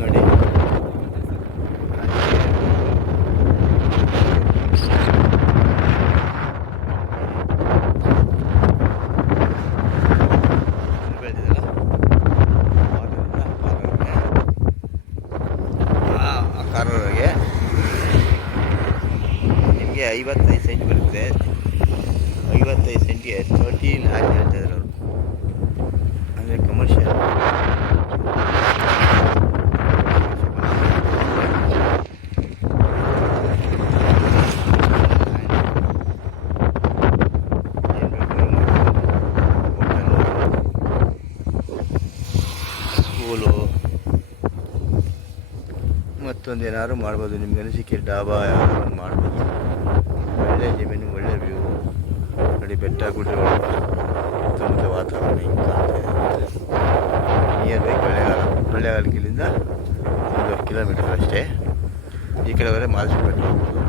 ನೋಡಿ. ಕಾರ್ನರ್ಗೆ ನಿಮಗೆ 55 ಸೆಂಟ್ ಬರುತ್ತೆ. 55 ಸೆಂಟ್ಗೆ 30 ಲ್ಯಾಕ್ ಹೇಳ್ತಾಯಿದ್ರು ಅವರು. ಅಂದರೆ ಕಮರ್ಷಿಯಲ್ ಸ್ಕೂಲು ಮತ್ತೊಂದು ಏನಾದ್ರು ಮಾಡ್ಬೋದು. ನಿಮ್ಗೆ ಅನಿಸಿಕೆ ಡಾಬಾ ಯಾವ್ದಾದ್ರು ಮಾಡ್ಬೋದು. ಒಳ್ಳೆ ಜಮೀನು, ಒಳ್ಳೆ ವ್ಯೂ ನೋಡಿ. ಬೆಟ್ಟ ಗುಡ್ಡಗಳು, ಸುತ್ತಮುತ್ತ ವಾತಾವರಣ ಹಿಂಗೆ ಕಾಣ್ತಾಯಿದೆ. ನಿಯರ್ ಬೈ ಕೊಳ್ಳೇಗಾಲ ಇಲ್ಲಿಂದ 1 ಕಿಲೋಮೀಟರ್ ಅಷ್ಟೇ. ಈ ಕಡೆ ಹೋದರೆ ಮಾದೇಶ್ವರ ಬೆಟ್ಟ ಹೋಗ್ಬೋದು.